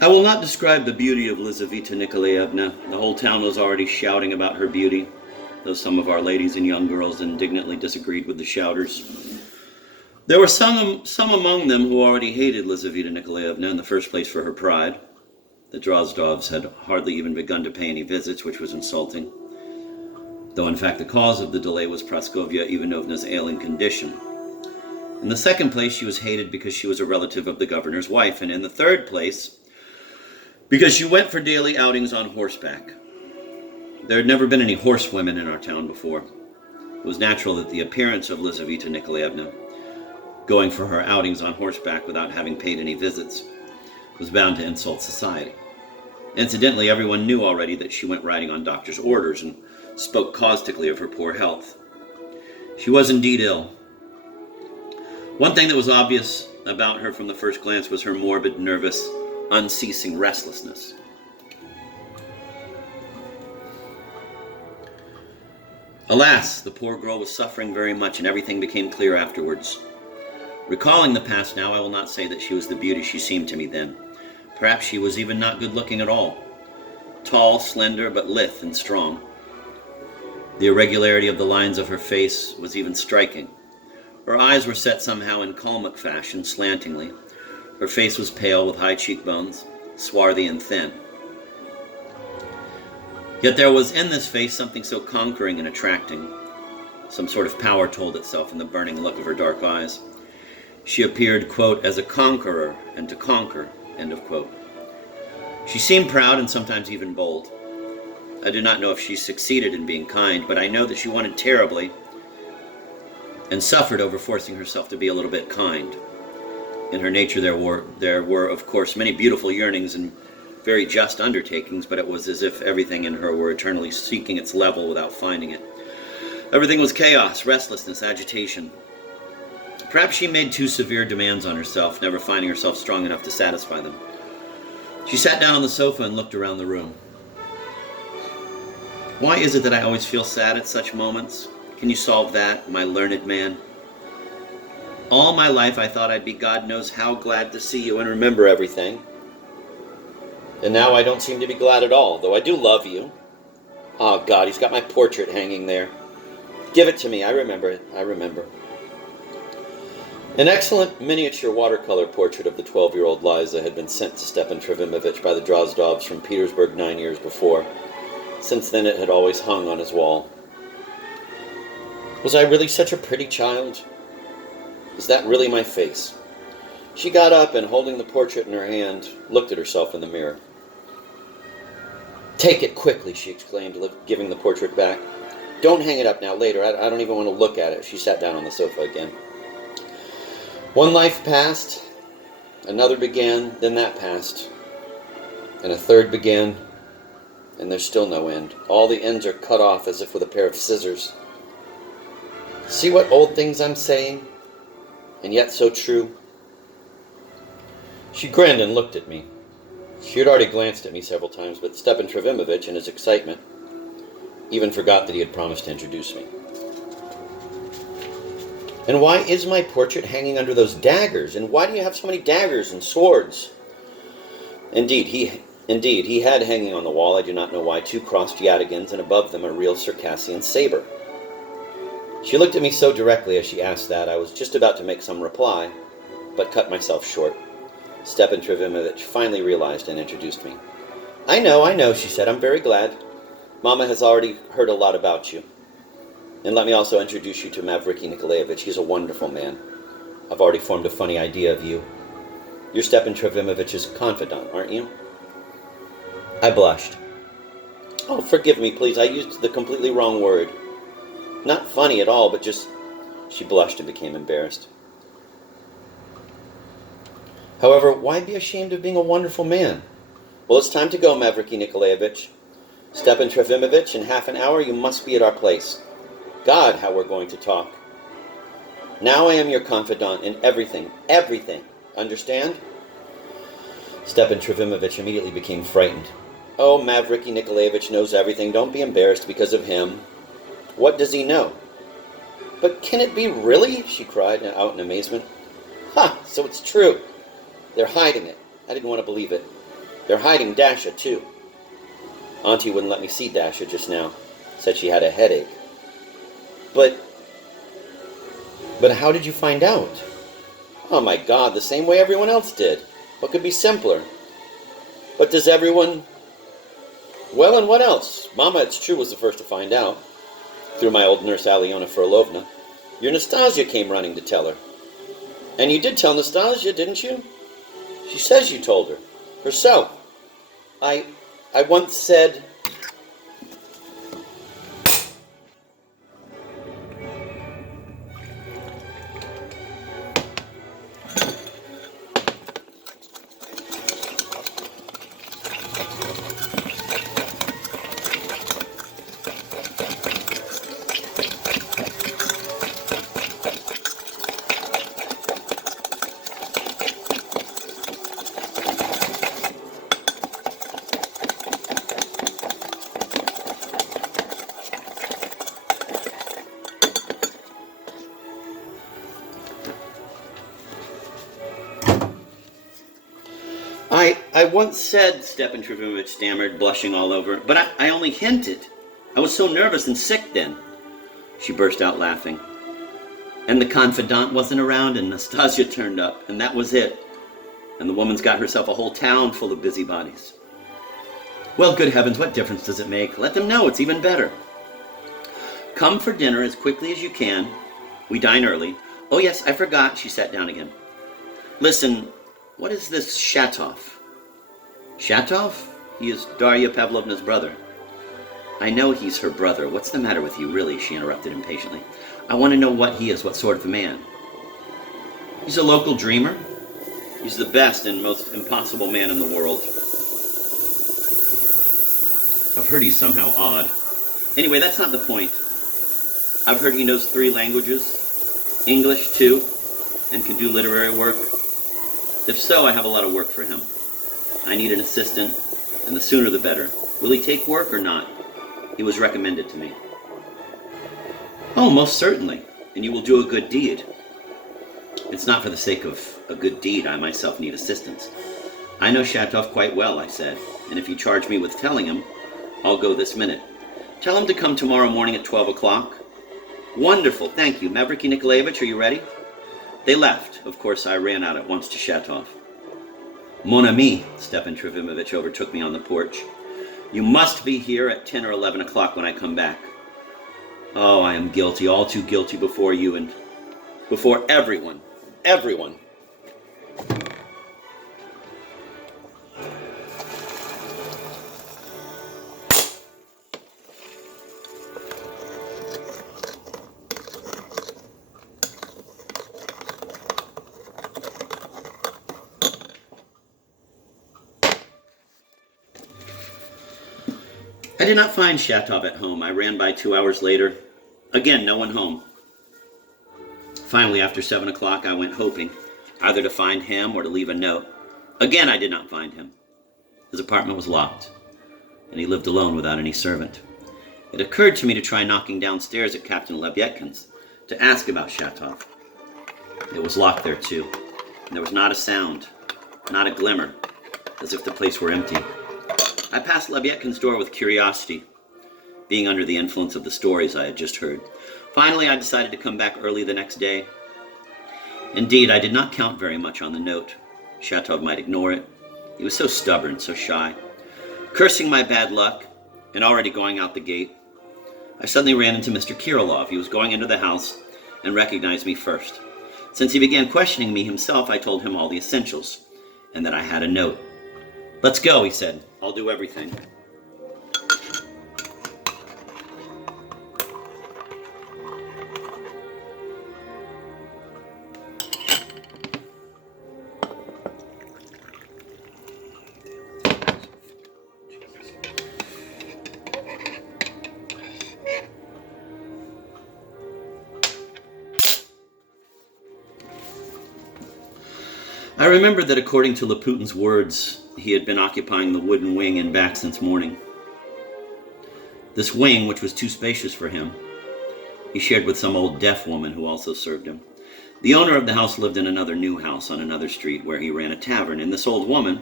I will not describe the beauty of Lizaveta Nikolaevna. The whole town was already shouting about her beauty, though some of our ladies and young girls indignantly disagreed with the shouters. There were some among them who already hated Lizaveta Nikolaevna in the first place for her pride. The Drozdovs had hardly even begun to pay any visits, which was insulting, though in fact the cause of the delay was Praskovya Ivanovna's ailing condition. In the second place, she was hated because she was a relative of the governor's wife, and in the third place, because she went for daily outings on horseback. There had never been any horsewomen in our town before. It was natural that the appearance of Lizaveta Nikolaevna, going for her outings on horseback without having paid any visits, was bound to insult society. Incidentally, everyone knew already that she went riding on doctor's orders and spoke caustically of her poor health. She was indeed ill. One thing that was obvious about her from the first glance was her morbid, nervous, unceasing restlessness. Alas, the poor girl was suffering very much, and everything became clear afterwards. Recalling the past now, I will not say that she was the beauty she seemed to me then. Perhaps she was even not good-looking at all. Tall, slender, but lithe and strong. The irregularity of the lines of her face was even striking. Her eyes were set somehow in Kalmuck fashion, slantingly. Her face was pale with high cheekbones, swarthy and thin. Yet there was in this face something so conquering and attracting. Some sort of power told itself in the burning look of her dark eyes. She appeared, quote, as a conqueror and to conquer, end of quote. She seemed proud and sometimes even bold. I do not know if she succeeded in being kind, but I know that she wanted terribly and suffered over forcing herself to be a little bit kind. In her nature there were, of course, many beautiful yearnings and very just undertakings, but it was as if everything in her were eternally seeking its level without finding it. Everything was chaos, restlessness, agitation. Perhaps she made too severe demands on herself, never finding herself strong enough to satisfy them. She sat down on the sofa and looked around the room. Why is it that I always feel sad at such moments? Can you solve that, my learned man? All my life I thought I'd be God knows how glad to see you and remember everything. And now I don't seem to be glad at all, though I do love you. Oh God, he's got my portrait hanging there. Give it to me, I remember it, I remember. An excellent miniature watercolor portrait of the 12-year-old Liza had been sent to Stepan Trofimovich by the Drozdovs from Petersburg 9 years before. Since then it had always hung on his wall. Was I really such a pretty child? Is that really my face? She got up and, holding the portrait in her hand, looked at herself in the mirror. Take it quickly, she exclaimed, giving the portrait back. Don't hang it up now, later. I don't even want to look at it. She sat down on the sofa again. One life passed, another began, then that passed, and a third began, and there's still no end. All the ends are cut off as if with a pair of scissors. See what old things I'm saying? And yet so true. She grinned and looked at me. She had already glanced at me several times, but Stepan Trofimovich, in his excitement, even forgot that he had promised to introduce me. And why is my portrait hanging under those daggers? And why do you have so many daggers and swords? Indeed, he had hanging on the wall, I do not know why, 2 crossed yataghans, and above them a real Circassian saber. She looked at me so directly as she asked that, I was just about to make some reply, but cut myself short. Stepan Trofimovich finally realized and introduced me. I know, she said. I'm very glad. Mama has already heard a lot about you. And let me also introduce you to Mavriky Nikolaevich. He's a wonderful man. I've already formed a funny idea of you. You're Stepan Trofimovich's confidant, aren't you? I blushed. Oh, forgive me, please. I used the completely wrong word. Not funny at all, but just... She blushed and became embarrassed. However, why be ashamed of being a wonderful man? Well, it's time to go, Mavriky Nikolaevich. Stepan Trofimovich, in half an hour you must be at our place. God, how we're going to talk. Now I am your confidant in everything. Everything. Understand? Stepan Trofimovich immediately became frightened. Oh, Mavriky Nikolaevich knows everything. Don't be embarrassed because of him. What does he know? But can it be really? She cried out in amazement. Ha! So it's true. They're hiding it. I didn't want to believe it. They're hiding Dasha, too. Auntie wouldn't let me see Dasha just now. Said she had a headache. But how did you find out? Oh my God, the same way everyone else did. What could be simpler? But does everyone... Well, and what else? Mama, it's true, was the first to find out. Through my old nurse, Aliona Furlovna. Your Nastasia came running to tell her. And you did tell Nastasia, didn't you? She says you told her. Herself. I once said... I once said, Stepan Trofimovich stammered, blushing all over, but I only hinted. I was so nervous and sick then. She burst out laughing. And the confidant wasn't around, and Nastasia turned up, and that was it. And the woman's got herself a whole town full of busybodies. Well, good heavens, what difference does it make? Let them know, it's even better. Come for dinner as quickly as you can. We dine early. Oh yes, I forgot, she sat down again. Listen, what is this Shatov? Shatov? He is Darya Pavlovna's brother. I know he's her brother. What's the matter with you, really? She interrupted impatiently. I want to know what he is, what sort of a man. He's a local dreamer. He's the best and most impossible man in the world. I've heard he's somehow odd. Anyway, that's not the point. I've heard he knows 3 languages, English too, and can do literary work. If so, I have a lot of work for him. I need an assistant, and the sooner the better. Will he take work or not? He was recommended to me. Oh, most certainly, and you will do a good deed. It's not for the sake of a good deed. I myself need assistance. I know Shatov quite well, I said, and if you charge me with telling him, I'll go this minute. Tell him to come tomorrow morning at 12 o'clock. Wonderful, thank you. Mavriky Nikolaevich, are you ready? They left. Of course, I ran out at once to Shatov. Mon ami, Stepan Trofimovich overtook me on the porch. You must be here at 10 or 11 o'clock when I come back. Oh, I am guilty, all too guilty before you and before everyone. Everyone. I did not find Shatov at home. I ran by 2 hours later. Again, no one home. Finally, after 7 o'clock, I went hoping either to find him or to leave a note. Again, I did not find him. His apartment was locked, and he lived alone without any servant. It occurred to me to try knocking downstairs at Captain Lebyedkin's to ask about Shatov. It was locked there, too, and there was not a sound, not a glimmer, as if the place were empty. I passed Lebyedkin's door with curiosity, being under the influence of the stories I had just heard. Finally, I decided to come back early the next day. Indeed, I did not count very much on the note. Shatov might ignore it. He was so stubborn, so shy. Cursing my bad luck, and already going out the gate, I suddenly ran into Mr. Kirilov. He was going into the house and recognized me first. Since he began questioning me himself, I told him all the essentials, and that I had a note. Let's go, he said. I'll do everything. I remembered that according to Laputin's words, he had been occupying the wooden wing in back since morning. This wing, which was too spacious for him, he shared with some old deaf woman who also served him. The owner of the house lived in another new house on another street where he ran a tavern, and this old woman,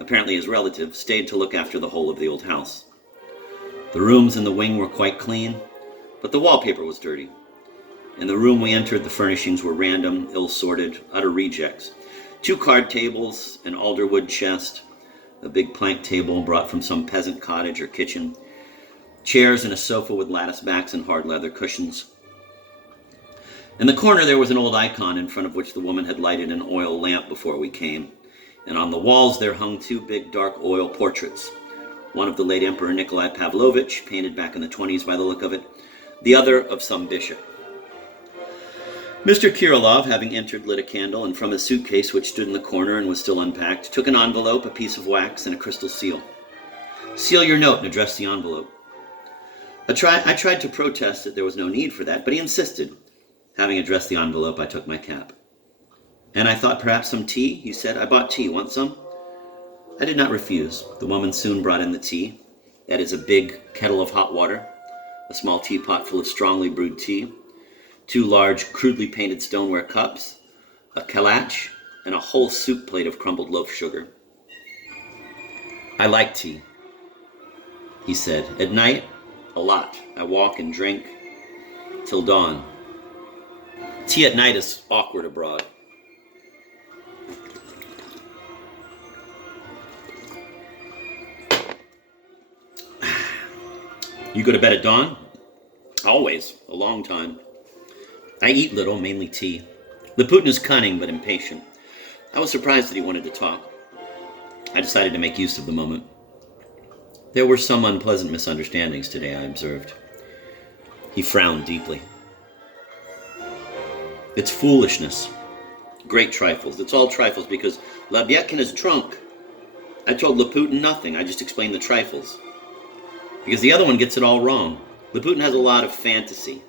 apparently his relative, stayed to look after the whole of the old house. The rooms in the wing were quite clean, but the wallpaper was dirty. In the room we entered, the furnishings were random, ill-sorted, utter rejects. 2 card tables, an alderwood chest, a big plank table brought from some peasant cottage or kitchen, chairs and a sofa with lattice backs and hard leather cushions. In the corner there was an old icon in front of which the woman had lighted an oil lamp before we came, and on the walls there hung 2 big dark oil portraits, one of the late Emperor Nikolai Pavlovich, painted back in the 1920s by the look of it, the other of some bishop. Mr. Kirilov, having entered, lit a candle, and from his suitcase, which stood in the corner and was still unpacked, took an envelope, a piece of wax, and a crystal seal. "Seal your note and address the envelope." I tried to protest that there was no need for that, but he insisted. Having addressed the envelope, I took my cap. "And I thought perhaps some tea," he said. "I bought tea. Want some?" I did not refuse. The woman soon brought in the tea. That is a big kettle of hot water, a small teapot full of strongly brewed tea, 2 large, crudely painted stoneware cups, a kalach, and a whole soup plate of crumbled loaf sugar. "I like tea," he said. "At night, a lot. I walk and drink till dawn. Tea at night is awkward abroad." "You go to bed at dawn?" "Always. A long time. I eat little, mainly tea. Putin is cunning but impatient. I was surprised that he wanted to talk. I decided to make use of the moment. There were some unpleasant misunderstandings today, I observed. He frowned deeply. "It's foolishness. Great trifles. It's all trifles because Labyekin is drunk. I told Putin nothing. I just explained the trifles. Because the other one gets it all wrong. Putin has a lot of fantasy.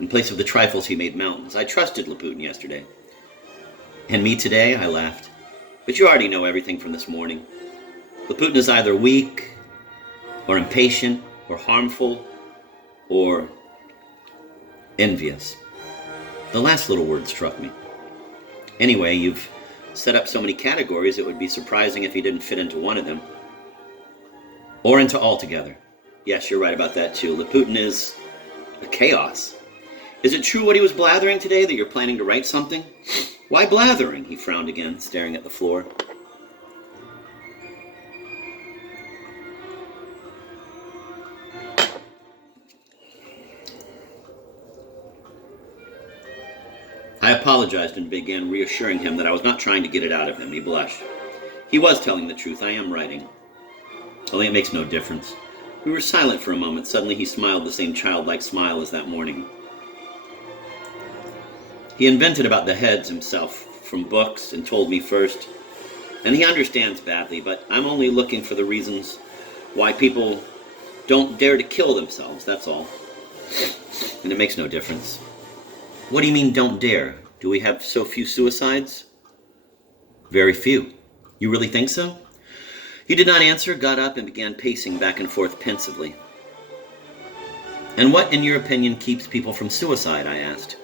In place of the trifles, he made mountains. I trusted Putin yesterday. And me today?" I laughed. "But you already know everything from this morning. Putin is either weak, or impatient, or harmful, or envious." The last little word struck me. "Anyway, you've set up so many categories, it would be surprising if he didn't fit into one of them. Or into all together. Yes, you're right about that too. Putin is a chaos. Is it true what he was blathering today, that you're planning to write something?" "Why blathering?" He frowned again, staring at the floor. I apologized and began reassuring him that I was not trying to get it out of him. He blushed. "He was telling the truth. I am writing. Only it makes no difference." We were silent for a moment. Suddenly he smiled the same childlike smile as that morning. He invented about the heads himself from books and told me first. And he understands badly, but I'm only looking for the reasons why people don't dare to kill themselves, that's all. And it makes no difference. "What do you mean, don't dare? Do we have so few suicides?" "Very few." "You really think so?" He did not answer, got up, and began pacing back and forth pensively. "And what, in your opinion, keeps people from suicide?" I asked.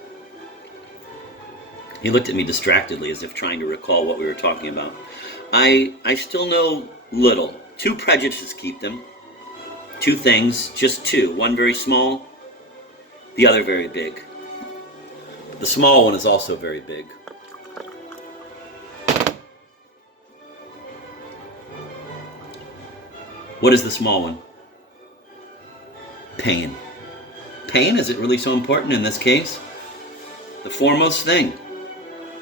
He looked at me distractedly, as if trying to recall what we were talking about. I still know little. 2 prejudices keep them. 2 things, just 2. One very small, the other very big. But the small one is also very big. "What is the small one?" "Pain." "Pain? Is it really so important in this case?" "The foremost thing.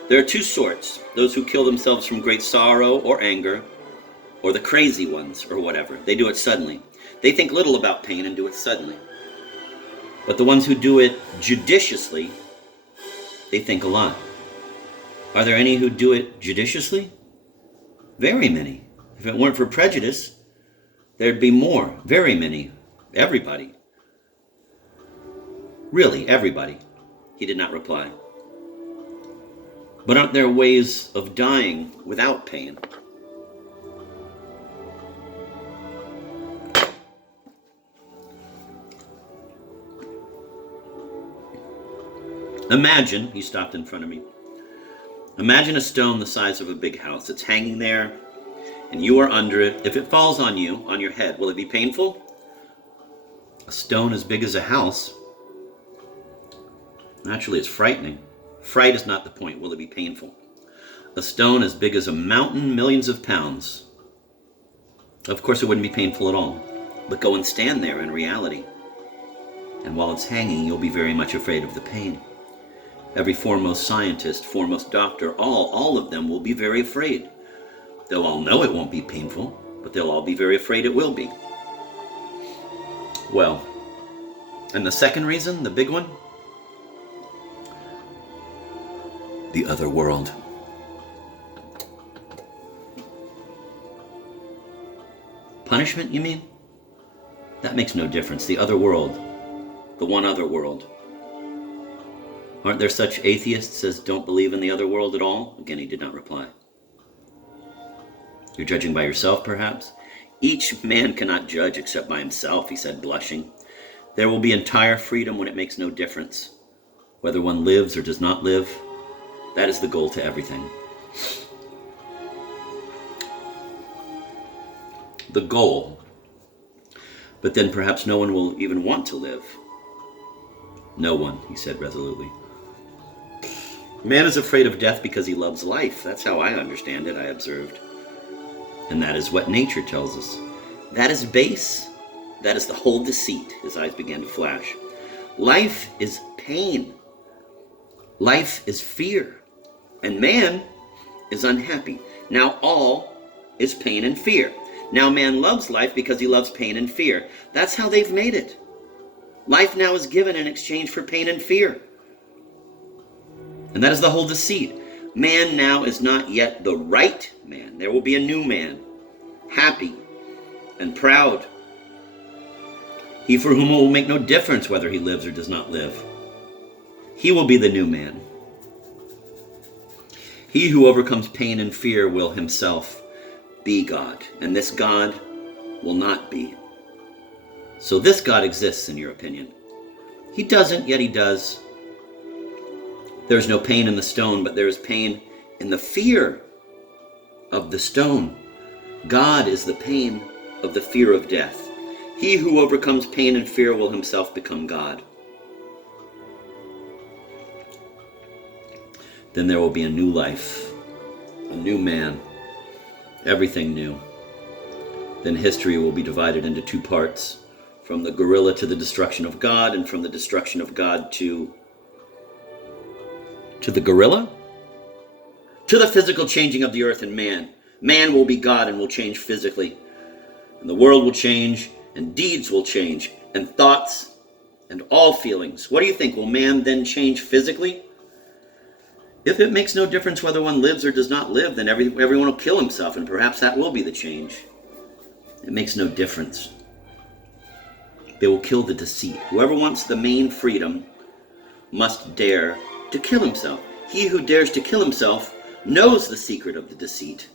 There are 2 sorts, those who kill themselves from great sorrow or anger, or the crazy ones, or whatever. They do it suddenly. They think little about pain and do it suddenly. But the ones who do it judiciously, they think a lot. Are there any who do it judiciously? Very many. If it weren't for prejudice, there'd be more. Very many. Everybody." "Really, everybody?" He did not reply. "But aren't there ways of dying without pain?" Imagine, he stopped in front of me. Imagine a stone the size of a big house. It's hanging there, and you are under it. If it falls on you, on your head, will it be painful? A stone as big as a house. Naturally, it's frightening. Fright is not the point. Will it be painful? A stone as big as a mountain, millions of pounds. Of course, it wouldn't be painful at all. But go and stand there in reality. And while it's hanging, you'll be very much afraid of the pain. Every foremost scientist, foremost doctor, all of them will be very afraid. They'll all know it won't be painful, but they'll all be very afraid it will be. Well, and the second reason, the big one? The other world. Punishment, you mean? That makes no difference. The other world. The one other world. Aren't there such atheists as don't believe in the other world at all? Again, he did not reply. You're judging by yourself, perhaps? Each man cannot judge except by himself, he said, blushing. There will be entire freedom when it makes no difference, whether one lives or does not live. That is the goal to everything. The goal. But then perhaps no one will even want to live. No one, he said resolutely. Man is afraid of death because he loves life. That's how I understand it, I observed. And that is what nature tells us. That is base. That is the whole deceit. His eyes began to flash. Life is pain. Life is fear. And man is unhappy. Now all is pain and fear. Now man loves life because he loves pain and fear. That's how they've made it. Life now is given in exchange for pain and fear. And that is the whole deceit. Man now is not yet the right man. There will be a new man, happy and proud. He for whom it will make no difference whether he lives or does not live. He will be the new man. He who overcomes pain and fear will himself be God, and this God will not be. So this God exists, in your opinion. He doesn't, yet he does. There is no pain in the stone, but there is pain in the fear of the stone. God is the pain of the fear of death. He who overcomes pain and fear will himself become God. Then there will be a new life, a new man, everything new. Then history will be divided into two parts, from the gorilla to the destruction of God, and from the destruction of God to the gorilla? To the physical changing of the earth and man. Man will be God and will change physically. And the world will change, and deeds will change, and thoughts, and all feelings. What do you think? Will man then change physically? If it makes no difference whether one lives or does not live, then everyone will kill himself, and perhaps that will be the change. It makes no difference. They will kill the deceit. Whoever wants the main freedom must dare to kill himself. He who dares to kill himself knows the secret of the deceit.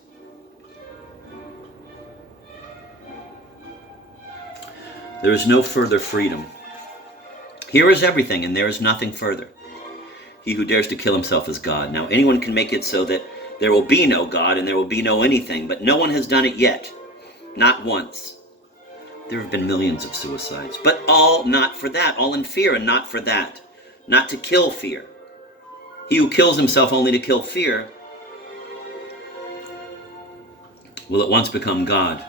There is no further freedom. Here is everything, and there is nothing further. He who dares to kill himself is God. Now, anyone can make it so that there will be no God and there will be no anything, but no one has done it yet. Not once. There have been millions of suicides, but all not for that, all in fear and not for that. Not to kill fear. He who kills himself only to kill fear will at once become God.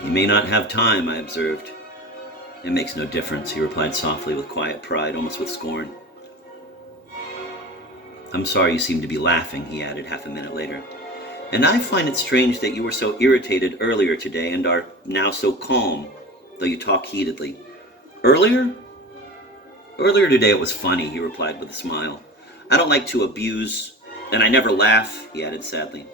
He may not have time, I observed. It makes no difference, he replied softly with quiet pride, almost with scorn. I'm sorry you seem to be laughing, he added half a minute later. And I find it strange that you were so irritated earlier today and are now so calm, though you talk heatedly. Earlier? Earlier today it was funny, he replied with a smile. I don't like to abuse, and I never laugh, he added sadly.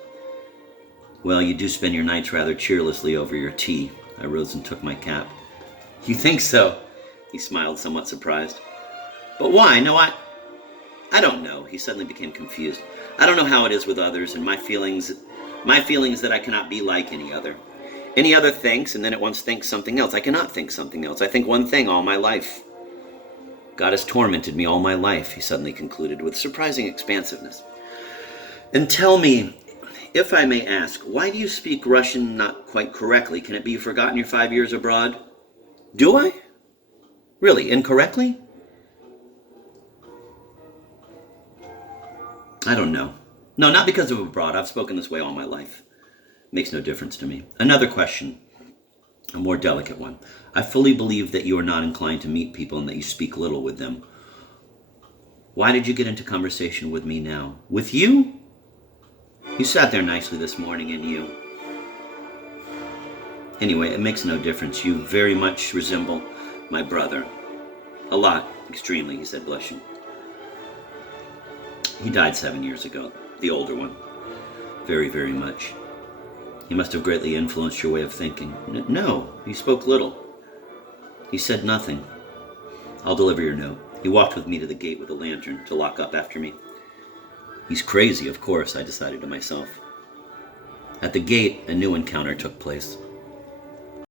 Well, you do spend your nights rather cheerlessly over your tea. I rose and took my cap. You think so? He smiled, somewhat surprised. But why? No, I don't know. He suddenly became confused. I don't know how it is with others, and my feeling is that I cannot be like any other. Any other thinks, and then at once thinks something else. I cannot think something else. I think one thing all my life. God has tormented me all my life, he suddenly concluded with surprising expansiveness. And tell me, if I may ask, why do you speak Russian not quite correctly? Can it be you've forgotten your 5 years abroad? Do I? Really, incorrectly? I don't know. No, not because of abroad. I've spoken this way all my life. Makes no difference to me. Another question, a more delicate one. I fully believe that you are not inclined to meet people and that you speak little with them. Why did you get into conversation with me now? With you? You sat there nicely this morning, and you... Anyway, it makes no difference. You very much resemble my brother. A lot. Extremely, he said, blushing. He died 7 years ago, the older one. Very, very much. He must have greatly influenced your way of thinking. No, he spoke little. He said nothing. I'll deliver your note. He walked with me to the gate with a lantern to lock up after me. He's crazy, of course, I decided to myself. At the gate, a new encounter took place.